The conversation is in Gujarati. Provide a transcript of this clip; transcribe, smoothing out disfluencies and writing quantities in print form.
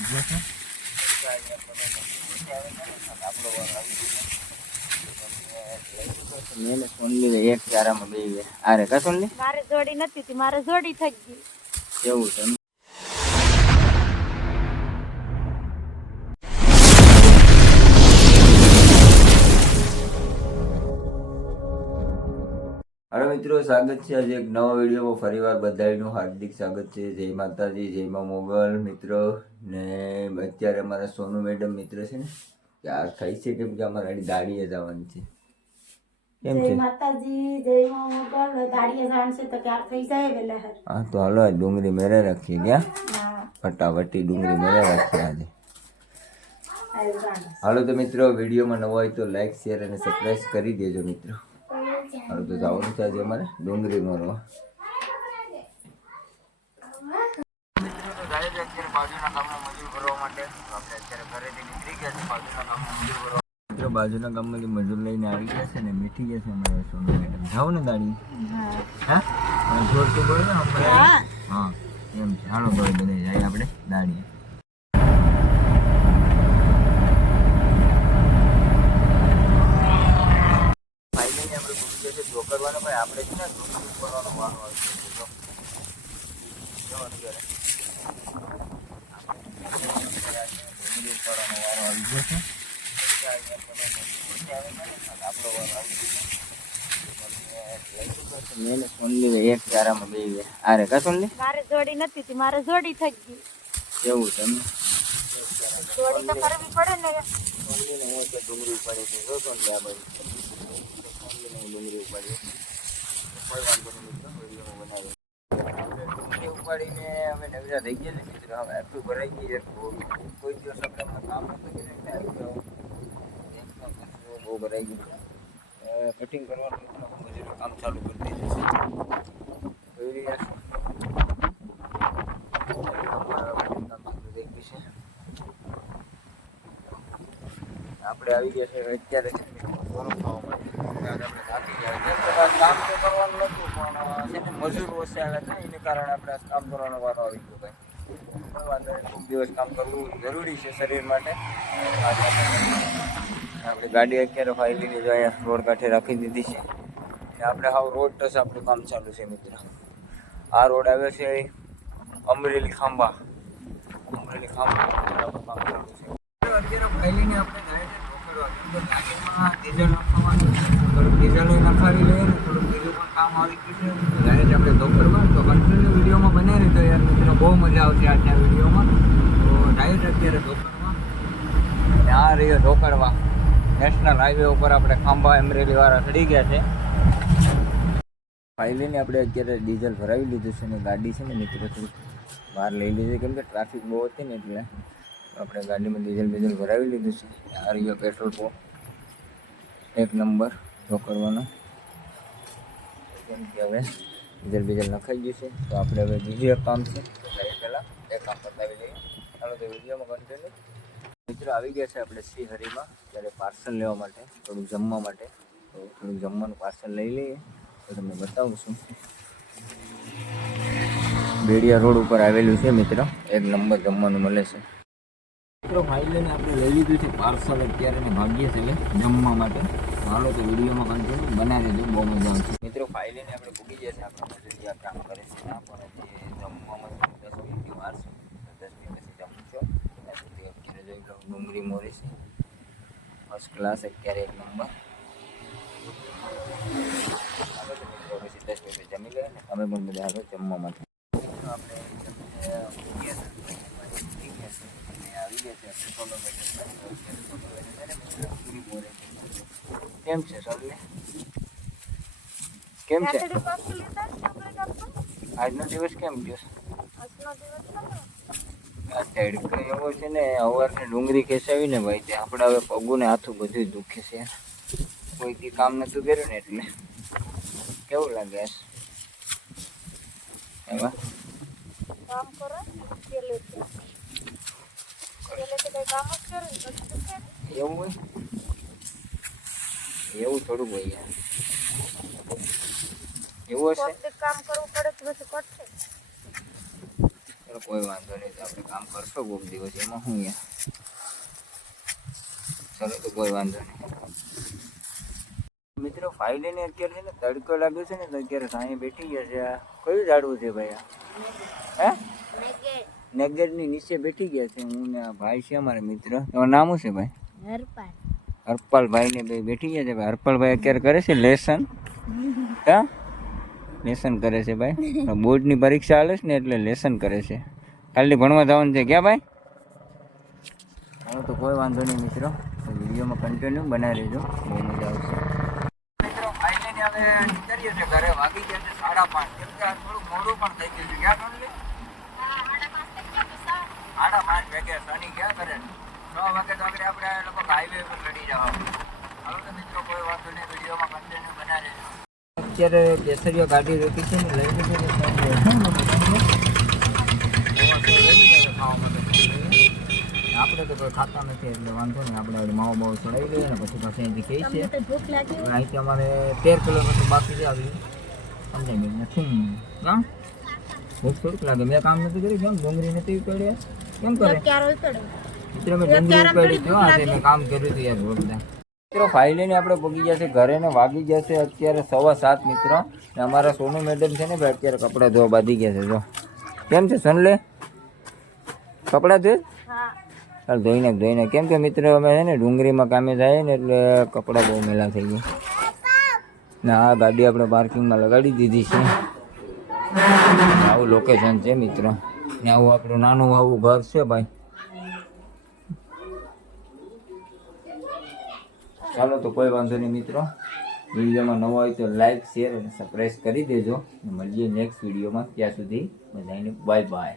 મેં સોનલી એક ચારામાં બે આરે કા સોનલી મારે જોડી નથી મારે જોડી થઈ ગઈ એવું છે. हेलो मित्रों, स्वागत है आज एक नवा वीडियो में फरीवार बधाईનું हार्दिक स्वागत છે. जय माताजी, जय मां मोगल મિત્રો. ને અત્યારે અમારા સોનુ મેડમ મિત્ર છે ને ત્યાર થઈ છે કેમ કે અમારે દાડીએ જવાનું છે. કેમ છે? જય માતાજી, જય માं મોગલ. દાડીએ જવાનું છે તો ત્યાર થઈ જાય વેલા. હા તો હાલો આ ડુંગળી મેરે રાખીએ ગયા. હા ફટાફટી ડુંગળી મેરે રાખીએ આજે. હાલો તો મિત્રો, વિડીયોમાં નવા હોય તો લાઈક શેર અને સબસ્ક્રાઇબ કરી દેજો મિત્રો. હાલો તો જવાનું છે આજે અમારે ડુંગળી મારવા. બાજુના ગામમાંથી મજૂર લઈને આવી ગયા છે ને બેઠી ગયા છે અમારે સોનુ મેડમ. જાવ ને દાડી? હા જોર તો બોલો ને હા એમ છે. હાલો બોલો બધા જાય આપણે દાડીએ. ફાઇનલી આપણે પૂછી જશે જો કરવાનો ભાઈ આપણે છે ને ડુંગળી કરવાનો વારો આવી ગયો છે. મેં સોનલી એક ચારામાં બે આરે કા સોનલી મારે જોડી નથી મારે જોડી થઈ ગઈ એવું છે. જોડી તો કરવી પડે ને. સોનલીને હું કે ડુંગળી ઉપાડી છે જો સોનલી આ બાજુ સોનલીને ડુંગળી ઉપાડી કોઈ વાંધો નહીં મિત્રો વિડીયો બનાવી ડુંગળી ઉપાડીને અમે નવરા થઈ ગયા છે મિત્રો. હવે આટલું ભરાઈ ગઈ છે કોઈ દિવસ આપણે કામ નથી આવી જાવ બહુ ભરાઈ ગયું. કટિંગ કરવાનું મજૂરી કામ ચાલુ કરી દીધું છે. આપણે આવી ગયા છે અત્યારે કામ તો કરવાનું નતું પણ મજૂર ઓછા આવ્યા હતા એને કારણે આપણે કામ કરવાનો વારો આવી ગયો ભાઈ. ખૂબ દિવસ કામ કરવું જરૂરી છે શરીર માટે. આપણે ગાડી અત્યારે ફાઇલીની જો અહીંયા રોડ કાંઠે રાખી દીધી છે. આપણે હાવ રોડ ટચ આપણું કામ ચાલુ છે મિત્રો. આ રોડ આવ્યો છે અમરેલી ખાંભા કામ ચાલુ છે. અત્યારે ફાઇલીને આપણે જાય છે ગાડીમાં ડીઝલ નાખવાનું થોડુંક ડીઝલ નખાવી લઈએ ને થોડુંક બીજું પણ કામ આવી ગયું છે. જાય છે આપણે ધોકડવા તો કન્ટિન્યુ વિડીયોમાં બને રહી તો યાર મિત્રો બહુ મજા આવશે આજના વિડીયોમાં. તો ડાયરેક્ટ અત્યારે ધોકડવા અને આ રહ્યો ધોકડવા નેશનલ હાઈવે ઉપર આપણે ખાંભા અમરેલી વાળા ચડી ગયા છે. ફાઇલીને આપણે અત્યારે ડીઝલ ભરાવી લીધું છે ને ગાડી છે ને મિત્રો થોડીક બહાર લઈ લીધી કેમ કે ટ્રાફિક બહુ હતી ને એટલે આપણે ગાડીમાં ડીઝલ ભરાવી લીધું છે. આ રહ્યો પેટ્રોલ પંપ એક નંબર ધોકડવાનો. કેમ કે હવે ડીઝલ નખાઈ ગયું છે તો આપણે હવે બીજું એક કામ છે તો પહેલાં એ કામ પતાવી લઈએ. ચાલો તો વિડીયોમાં કન્ટિન્યુ. મિત્રો આવી ગયા છે આપણે શ્રીહરિમાં ત્યારે પાર્સલ લેવા માટે થોડુંક જમવા માટે. તો થોડુંક જમવાનું પાર્સલ લઈ લઈએ તો તમને બતાવું છું. બેડિયા રોડ ઉપર આવેલું છે મિત્રો. એક નંબર જમવાનું મળે છે મિત્રો. ફાઇલને આપણે લઈ લીધું છે પાર્સલ અત્યારે ને ભાગીએ છીએ જમવા માટે. હાલો તો વિડીયોમાં કન્ટિન્યુ બનાવી દેજો બહુ મજા આવશે મિત્રો. ફાઇલને આપણે ભૂગી ગયા છે આપણે મજૂરી કામ કરે છે ના પણ જે જમવામાં 10 મિનિટની વાર છે 10 મિનિટ પછી જમું છું. ડુંગળી મોરી છે ફર્સ્ટ ક્લાસ અત્યારે એક નંબર. પછી 10 મિનિટ જમી લઈએ ને અમે પણ બધા હવે જમવા માટે આપણે કેમ છે સર કેમ છે આજનો દિવસ કેમ ગયો? આ તડકો એવો છે ને સવારની ડુંગળી ખેંચાવી ને ભાઈ તે આપણે હવે પગું ને હાથું બધું દુખે છે. કોઈ કામ નતું કર્યું ને એટલે કેવું લાગે એમાં કામ કરો એવું હોય એવું થોડું હોય યાર એવું હશે કામ કરવું પડે તો પછી કરશે ચલો કોઈ વાંધો નહીં, તો આપણે કામ કરશો કોઈક દિવસ, એમાં શું યાર. ચલો તો કોઈ વાંધો નહીં. મિત્રો ફાઇલને અત્યારે છે ને તડકો લાગ્યો છે ને, તો અત્યારે સાંજે બેઠી ગયા છે. આ કયું ઝાડવું છે ભાઈ? હે નેગેડની નીચે બેઠી ગયા છે. હું ને આ ભાઈ છે અમારા મિત્ર. તમારું નામ શું છે ભાઈ? હરપાલભાઈ ને ભાઈ બેઠી ગયા છે. ભાઈ હરપાલભાઈ અત્યારે કરે છે લેસન. હા લેસન કરે છે ભાઈ. બોર્ડની પરીક્ષા હાલે છે ને એટલે લેસન કરે છે. ખાલી ભણવા જવાનું છે ક્યાં ભાઈ? હા તો કોઈ વાંધો નહીં મિત્રો, વિડીયોમાં કન્ટિન્યુ બનાવી રહેજો, બહુ મજા આવશે. મિત્રો ફાઇનલી હવે નીકળીએ છીએ ઘરે. વાગી ગયા છે 5:30. કેમ કે આ થોડું મોડું પણ થઈ ગયું છે. ક્યાં ગણલી 5:30 વાગે શનિ ક્યાં કરે 6 વાગે તો આપણે લગભગ હાઈવે પર લડી જવા. હાલો તો મિત્રો કોઈ વાંધો નહીં, વિડીયોમાં કન્ટિન્યુ બનાવી રહેજો. અત્યારે કેસરીઓ ગાડી રોકી છે ને, લઈ લીધી આપણે તો કોઈ ખાતા નથી એટલે વાંધો નહીં. આપણે માવો બાવો ચડાવી લઈએ ને પછી પાછી અહીંથી કહી છે અહીંથી અમારે 13 કિલોમીટર બાકી છે. આવી સમજાય ગયું નથી કામ ભૂખ થોડુંક લાગે. મેં કામ નથી કર્યું. કેમ ડુંગળી નથી ઉપાડી? કેમ કરે મિત્રો? મેં ડુંગળી ઉપાડી જો આજે મેં કામ કર્યું હતું યાર જોરદાર. મિત્રો ફાઇનલી આપણે પગી ગયા છે ઘરે ને વાગી ગયા છે અત્યારે 7:15 મિત્રો. ને અમારા સોનુ મેડમ છે ને ભાઈ અત્યારે કપડાં ધોવા બાંધી ગયા છે. જો કેમ છે સનલે? કપડાં ધોઈ ચાલ ધોઈને કેમ કે મિત્રો અમે છે ને ડુંગળીમાં કામે જાય ને એટલે કપડાં બહુ મેલા થઈ ગયા. ને આ ગાડી આપણે પાર્કિંગમાં લગાડી દીધી છે. આવું લોકેશન છે મિત્રો. ને આવું આપણું નાનું આવું ઘર છે ભાઈ. ચાલો તો કોઈ વાંધો નહીં મિત્રો, વિડીયોમાં નવો હોય તો લાઈક શેર અને સબસ્ક્રાઈબ કરી દેજો. મળીએ નેક્સ્ટ વિડીયોમાં. ત્યાં સુધી બધાને બાય બાય.